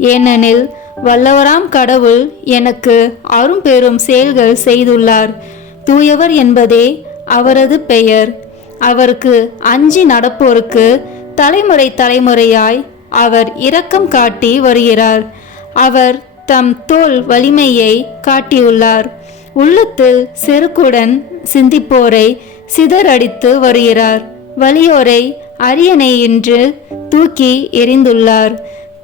ஏனெனில் வல்லவராம் கடவுள் எனக்கு அரும்பெரும் செயல்கள் செய்துள்ளார். தூயவர் என்பதே அவரது பெயர். அவருக்கு அஞ்சி நடப்போருக்கு தலைமுறை தலைமுறையாய் அவர் இரக்கம் காட்டி வருகிறார். அவர் தம் தோல் வலிமையை காட்டியுள்ளார். உள்ளத்தில் செருக்குடன் சிந்திப்போரை சிதறடித்து வருகிறார். வலியோரை அரியணை என்று தூக்கி எறிந்துள்ளார்.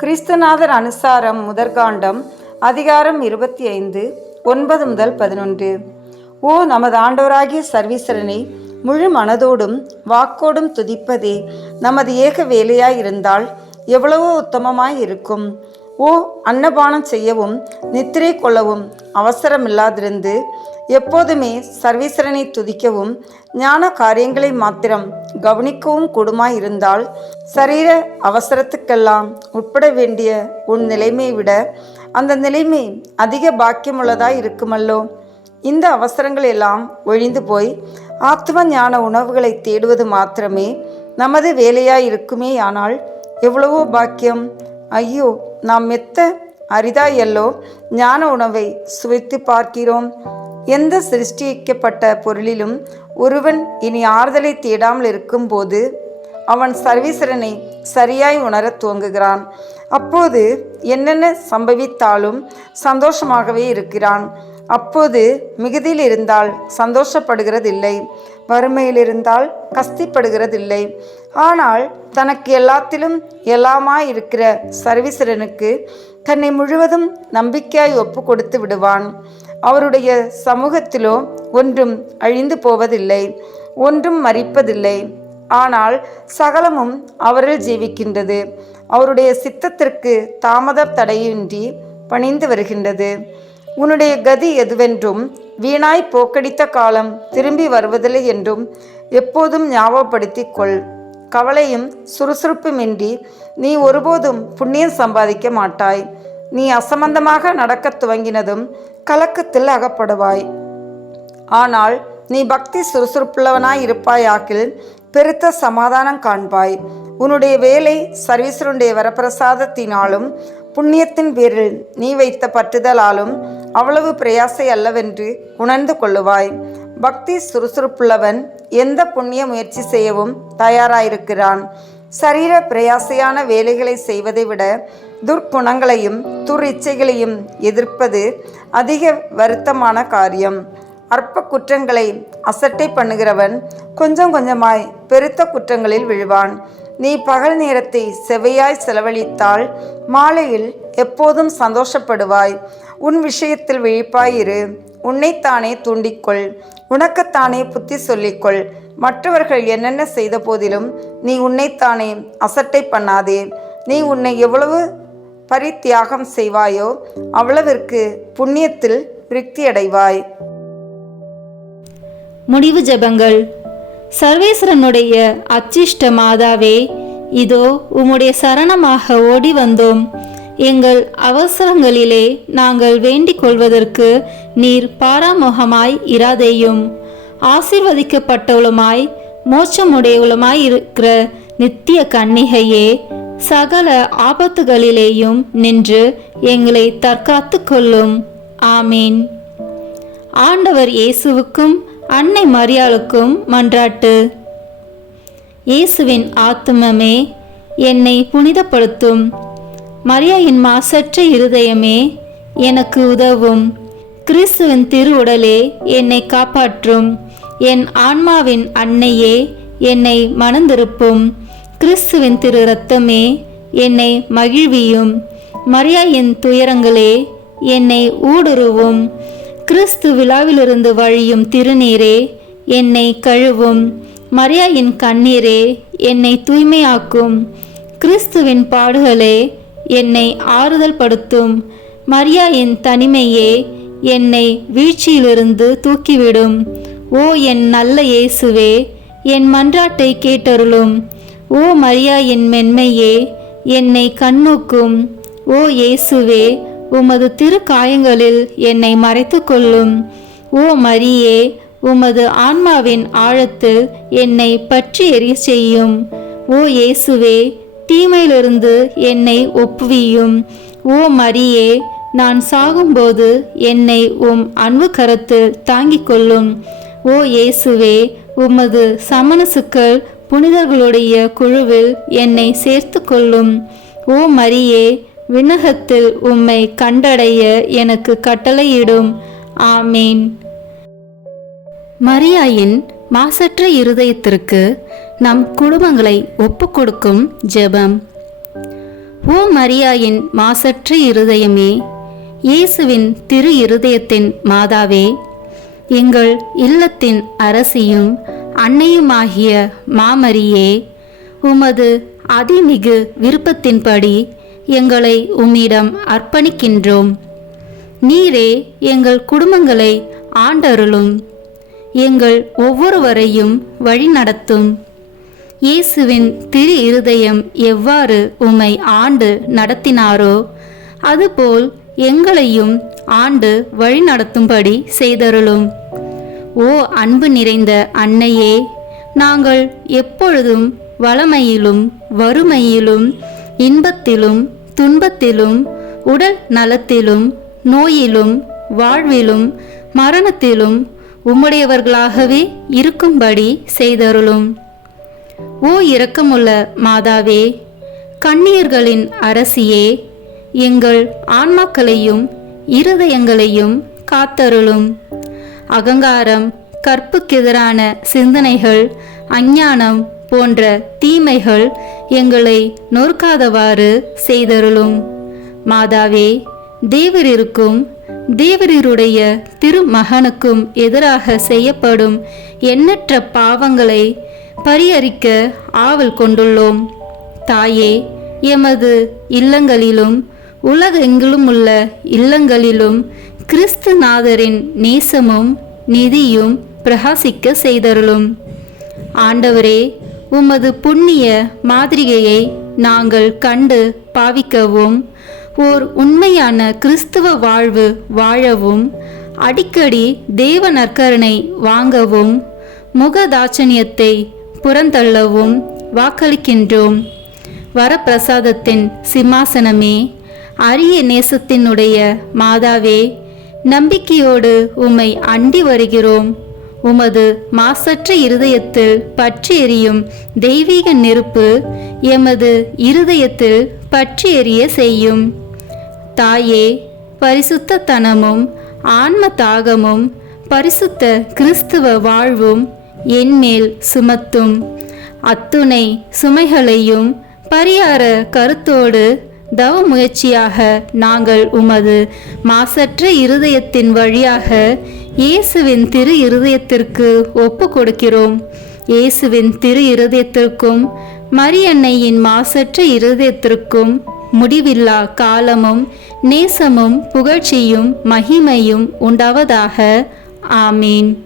கிறிஸ்துநாதர் அனுசாரம் முதற்காண்டம் அதிகாரம் இருபத்தி ஐந்து ஒன்பது முதல் பதினொன்று. ஓ நமது ஆண்டவராகிய சர்வீசரனை முழு மனதோடும் வாக்கோடும் துதிப்பதே நமது ஏக வேலையாயிருந்தால் எவ்வளவோ உத்தமமாய் இருக்கும் ஓ அன்னபானம் செய்யவும் நித்திரை கொள்ளவும் அவசரமில்லாதிருந்து எப்போதுமே சர்வீஸ்வரனை துதிக்கவும் ஞான காரியங்களை மாத்திரம் கவனிக்கவும் கூடுமாய் இருந்தால் சரீர அவசரத்துக்கெல்லாம் உட்பட வேண்டிய உன் நிலைமையை விட அந்த நிலைமை அதிக பாக்கியமுள்ளதாய் இருக்குமல்லோ? இந்த அவசரங்கள் எல்லாம் ஒழிந்து போய் ஆத்ம ஞான உணவுகளை தேடுவது மாத்திரமே நமது வேலையாய் இருக்குமே ஆனால் எவ்வளவோ பாக்கியம். ஐயோ நாம் மெத்த அரிதாயல்லோ? ஞான உணவை சுவைத்து பார்க்கிறோம். எந்த சிருஷ்டிக்கப்பட்ட பொருளிலும் ஒருவன் இனி ஆறுதலை தேடாமல் இருக்கும்போது அவன் சர்வீஸ்வரனை சரியாய் உணரத் துவங்குகிறான். அப்போது என்னென்ன சம்பவித்தாலும் சந்தோஷமாகவே இருக்கிறான். அப்போது மிகுதியில் இருந்தால் சந்தோஷப்படுகிறதில்லை வறுமையில் இருந்தால் கஸ்திப்படுகிறதில்லை. ஆனால் தனக்கு எல்லாத்திலும் எல்லாமாய் இருக்கிற சர்வீஸ்வரனுக்கு தன்னை முழுவதும் நம்பிக்கையாய் ஒப்பு கொடுத்து விடுவான். அவருடைய சமூகத்திலோ ஒன்றும் அழிந்து போவதில்லை ஒன்றும் மறிப்பதில்லை ஆனால் சகலமும் அவரில் ஜீவிக்கின்றது. அவருடைய சித்தத்திற்கு தாமத தடையின்றி பணிந்து வருகின்றது. உன்னுடைய கதி எதுவென்றும் வீணாய் போக்கடித்த காலம் திரும்பி வருவதில்லை என்றும் எப்போதும் ஞாபகப்படுத்திக் கொள். கவலையும் சுறுசுறுப்புமின்றி நீ ஒருபோதும் புண்ணியம் சம்பாதிக்க மாட்டாய். நீ அசம்பந்தமாக நடக்கத் துவங்கினதும் கலக்கத்தில் அகப்படுவாய். ஆனால் நீ பக்தி சுறுசுறுப்புள்ளவனாய் இருப்பாயாக்கில் பெருத்த சமாதானம் காண்பாய். உன்னுடைய வேலை சர்வீசருடைய வரப்பிரசாதத்தினாலும் புண்ணியத்தின் பேரில் நீ வைத்த பற்றுதலாலும் அவ்வளவு பிரயாசை அல்லவென்று உணர்ந்து கொள்ளுவாய். பக்தி சுறுசுறுப்புள்ளவன் எந்த புண்ணிய முயற்சி செய்யவும் தயாராயிருக்கிறான். சரீர பிரயாசையான வேலைகளை செய்வதை விட துர்க்குணங்களையும் துர் இச்சைகளையும் எதிர்ப்பது அதிக வருத்தமான காரியம். அற்ப குற்றங்களை அசட்டை பண்ணுகிறவன் கொஞ்சம் கொஞ்சமாய் பெருத்த குற்றங்களில் விழுவான். நீ பகல் நேரத்தை செவையாய் செலவழித்தால் மாலையில் எப்போதும் சந்தோஷப்படுவாய். உன் விஷயத்தில் விழிப்பாயிரு. உன்னைத்தானே தூண்டிக்கொள். உனக்குத்தானே புத்தி சொல்லிக்கொள். மற்றவர்கள் என்னென்ன செய்த போதிலும் நீ உன்னைத்தானே அசட்டை பண்ணாதே. நீ உன்னை எவ்வளவு பரித்தியாகம் செய்வாயோ அவ்வளவிற்கு புண்ணியத்தில் விருத்தியடைவாய் முடிவு ஜெபங்கள். சர்வேஸ்வரனுடைய அச்சிஷ்ட மாதாவே இதோ உம்முடைய சரணமாக ஓடி வந்தோம். எங்கள் அவசரங்களிலே நாங்கள் வேண்டிக் கொள்வதற்கு நீர் பாராமுகமாய் இராதேயும். ஆசிர்வதிக்கப்பட்டவளுமாய் மோட்சமுடையவளுமாய் இருக்கிற நித்திய கன்னிகையே சகல ஆபத்துகளிலேயும் நின்று எங்களை தற்காத்து கொள்ளும் ஆமீன். ஆண்டவர் இயேசுவுக்கும் அன்னை மரியாளுக்கும் மன்றாட்டு. இயேசுவின் ஆத்துமமே என்னை புனிதப்படுத்தும். மரியாயின் மாசற்ற இருதயமே எனக்கு உதவும். கிறிஸ்துவின் திருவுடலே என்னை காப்பாற்றும். என் ஆன்மாவின் அன்னையே என்னை மணந்திருப்பும். கிறிஸ்துவின் திரு ரத்தமே என்னை மகிழ்வியும். மரியாயின் துயரங்களே என்னை ஊடுருவும். கிறிஸ்து விழாவிலிருந்து வழியும் திருநீரே என்னை கழுவும். மரியாயின் கண்ணீரே என்னை தூய்மையாக்கும். கிறிஸ்துவின் பாடுகளே என்னை ஆறுதல் படுத்தும். மரியாயின் தனிமையே என்னை வீழ்ச்சியிலிருந்து தூக்கிவிடும். ஓ என் நல்ல இயேசுவே என் மன்றாட்டை கேட்டருளும். ஓ மரியா என் மென்மையே என்னை கண்ணோக்கும் ஓ இயேசுவே உமது திருக்காயங்களில் என்னை மறைத்து கொள்ளும் ஓ மரியே உமது ஆன்மாவின் ஆழத்தில் என்னை பற்றி எரிய செய்யும். ஓ இயேசுவே தீமையிலிருந்து என்னை ஒப்புவியும். ஓ மரியே நான் சாகும்போது என்னை உம் அன்பு கரத்தில் தாங்கிக் கொள்ளும். ஓ இயேசுவே உமது சமணசுக்கள் புனிதர்களுடைய குழுவில் என்னை சேர்த்து கொள்ளும் ஓ மரியே விண்ணகத்தில் உம்மை கண்டடைய எனக்கு கட்டளையிடும். ஆமீன். மரியாயின் மாசற்ற இருதயத்திற்கு நம் குடும்பங்களை ஒப்புக்கொடுக்கும் ஜெபம். ஓ மரியாயின் மாசற்ற இருதயமே இயேசுவின் திரு இருதயத்தின் மாதாவே எங்கள் இல்லத்தின் அரசியும் அன்னையுமாகிய மாமரியே உமது அதிமிகு விருப்பத்தின்படி எங்களை உம்மிடம் அர்ப்பணிக்கின்றோம். நீரே எங்கள் குடும்பங்களை ஆண்டருளும். எங்கள் ஒவ்வொருவரையும் வழிநடத்தும். இயேசுவின் திரு இருதயம் எவ்வாறு உம்மை ஆண்டு நடத்தினாரோ அதுபோல் எங்களையும் ஆண்டு வழிநடத்தும்படி செய்தருளும். ஓ அன்பு நிறைந்த அன்னையே நாங்கள் எப்பொழுதும் வளமையிலும் வறுமையிலும் இன்பத்திலும் துன்பத்திலும் உடல் நலத்திலும் நோயிலும் வாழ்விலும் மரணத்திலும் உம்முடையவர்களாகவே இருக்கும்படி செய்தருளும். ஓ இரக்கமுள்ள மாதாவே கண்ணீர்களின் அரசியே எங்கள் ஆன்மாக்களையும் இருதயங்களையும் காத்தருளும். அகங்காரம் கற்புக்கெதிரான சிந்தனைகள் அஞ்ஞானம் போன்ற தீமைகள் எங்களை நொறுக்காதவாறு செய்தருளும். மாதாவே தேவரிருக்கும் தேவரீருடைய திருமகனுக்கும் எதிராக செய்யப்படும் எண்ணற்ற பாவங்களை பரிகரிக்க ஆவல் கொண்டுள்ளோம். தாயே எமது இல்லங்களிலும் உலகெங்கிலும் உள்ள இல்லங்களிலும் கிறிஸ்துநாதரின் நேசமும் நிதியும் பிரகாசிக்க செய்தருளும். ஆண்டவரே உமது புண்ணிய மாதிரிகையை நாங்கள் கண்டு பாவிக்கவும் ஓர் உண்மையான கிறிஸ்துவ வாழ்வு வாழவும் அடிக்கடி தேவ நற்கருணை வாங்கவும் முகதாட்சணியத்தை புறந்தள்ளவும் வாக்களிக்கின்றோம். வரப்பிரசாதத்தின் சிம்மாசனமே அரிய நேசத்தினுடைய மாதாவே நம்பிக்கையோடு உம்மை அண்டி வருகிறோம். உமது மாசற்ற இருதயத்தில் பற்றி எரியும் தெய்வீக நெருப்பு எமது இருதயத்தில் பற்றி எரிய செய்யும். தாயே பரிசுத்தத்தனமும் ஆன்ம தாகமும் பரிசுத்த கிறிஸ்துவ வாழ்வும் என்மேல் சுமத்தும். அத்துணை சுமைகளையும் பரியார கருத்தோடு தவ முயற்சியாக நாங்கள் உமது மாசற்ற இருதயத்தின் வழியாக இயேசுவின் திரு இருதயத்திற்கு ஒப்பு கொடுக்கிறோம் இயேசுவின் திரு இருதயத்திற்கும் மரியன்னையின் மாசற்ற இருதயத்திற்கும் முடிவில்லா காலமும் நேசமும் புகழ்ச்சியும் மகிமையும் உண்டாவதாக. ஆமீன்.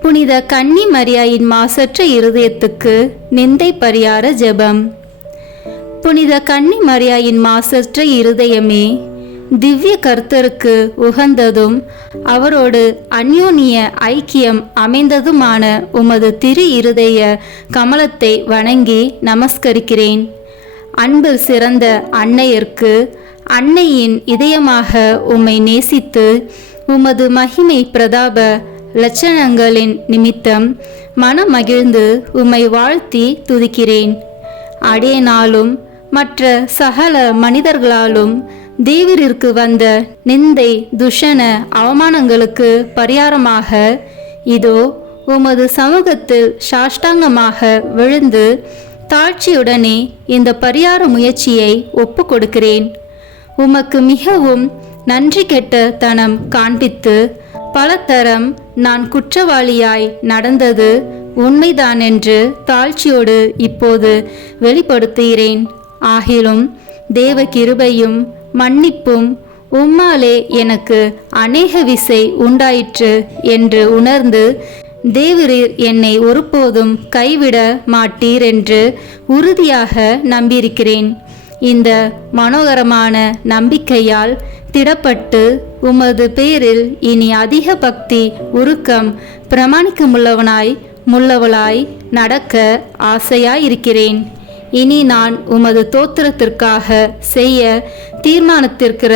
புனித கன்னி மரியாயின் மாசற்ற இருதயத்துக்கு நிந்தை பரியார ஜெபம். புனித கன்னி மரியாயின் மாசற்ற இருதயமே திவ்ய கர்த்தருக்கு உகந்ததும் அவரோடு அந்யோனிய ஐக்கியம் அமைந்ததுமான உமது திரு இருதய கமலத்தை வணங்கி நமஸ்கரிக்கிறேன். அன்பில் சிறந்த அன்னையர்க்கு அன்னையின் இதயமாக உம்மை நேசித்து உமது மகிமை பிரதாப லட்சணங்களின் நிமித்தம் மனமகிழ்ந்து உம்மை வாழ்த்தி துதிக்கிறேன். அடியனாலும் மற்ற சகல மனிதர்களாலும் தேவரிற்கு வந்த நிந்தை துஷண அவமானங்களுக்கு பரிகாரமாக இதோ உமது சமூகத்தில் சாஷ்டாங்கமாக விழுந்து தாழ்ச்சியுடனே இந்த பரிகார முயற்சியை ஒப்பு கொடுக்கிறேன் உமக்கு மிகவும் நன்றி கெட்ட தனம் காண்பித்து பலதரம் நான் குற்றவாளியாய் நடந்தது உண்மைதான் என்று தாழ்ச்சியோடு இப்போது வெளிப்படுத்துகிறேன். ஆகிலும் தேவ கிருபையும் மன்னிப்பும் உம்மாலே எனக்கு அநேக விசை உண்டாயிற்று என்று உணர்ந்து தேவரீர் என்னை ஒருபோதும் கைவிட மாட்டீர் என்று உறுதியாக நம்பியிருக்கிறேன். இந்த மனோகரமான நம்பிக்கையால் திடப்பட்டு உமது பேரில் இனி அதிக பக்தி உருக்கம் பிரமாணிக்கமுள்ளவனாய் முள்ளவளாய் நடக்க ஆசையாயிருக்கிறேன். இனி நான் உமது தோத்திரத்திற்காக செய்ய தீர்மானித்திருக்கிற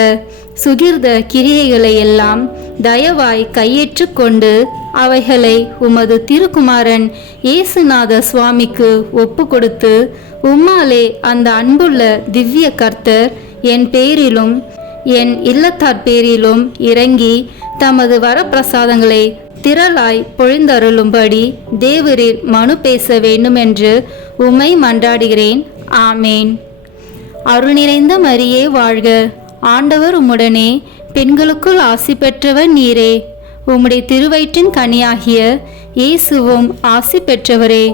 சுகிர்த கிரியைகளை எல்லாம் தயவாய் கையேற்று கொண்டு அவைகளை உமது திருக்குமாரன் இயேசுநாத சுவாமிக்கு ஒப்பு கொடுத்து உம்மாலே அந்த அன்புள்ள திவ்ய கர்த்தர் என் பேரிலும் என் இல்லத்தார் பேரிலும் இறங்கி தமது வரப்பிரசாதங்களை திரளாய் பொழிந்தருளும்படி தேவரீர் மனு பேச வேண்டுமென்று உம்மை மன்றாடுகிறேன். ஆமேன். அருள் நிறைந்த மரியே வாழ்க. ஆண்டவர் உம்முடனே பெண்களுக்குள் ஆசி பெற்றவர் நீரே. உம்முடைய திருவயிற்றின் கனியாகிய இயேசுவும் ஆசி பெற்றவரே.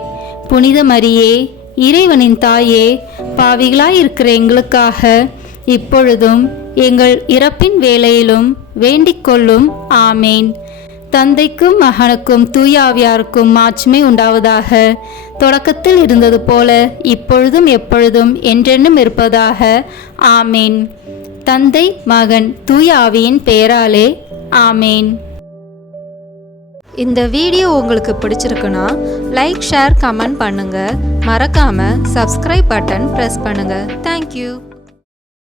புனித மரியே இறைவனின் தாயே பாவிகளாயிருக்கிற எங்களுக்காக இப்பொழுதும் எங்கள் இறப்பின் வேலையிலும் வேண்டிக் கொள்ளும். ஆமேன். தந்தைக்கும் மகனுக்கும் தூயாவியாருக்கும் மாட்சிமை உண்டாவதாக. தொடக்கத்தில் இருந்தது போல இப்பொழுதும் எப்பொழுதும் என்றென்னும் இருப்பதாக. ஆமேன். தந்தை மகன் தூய ஆவியின் பெயராலே ஆமேன். இந்த வீடியோ உங்களுக்கு பிடிச்சிருக்குன்னா லைக் ஷேர் கமெண்ட் பண்ணுங்கள் மறக்காமல் சப்ஸ்கிரைப் பட்டன் ப்ரெஸ் பண்ணுங்கள் தேங்க்யூ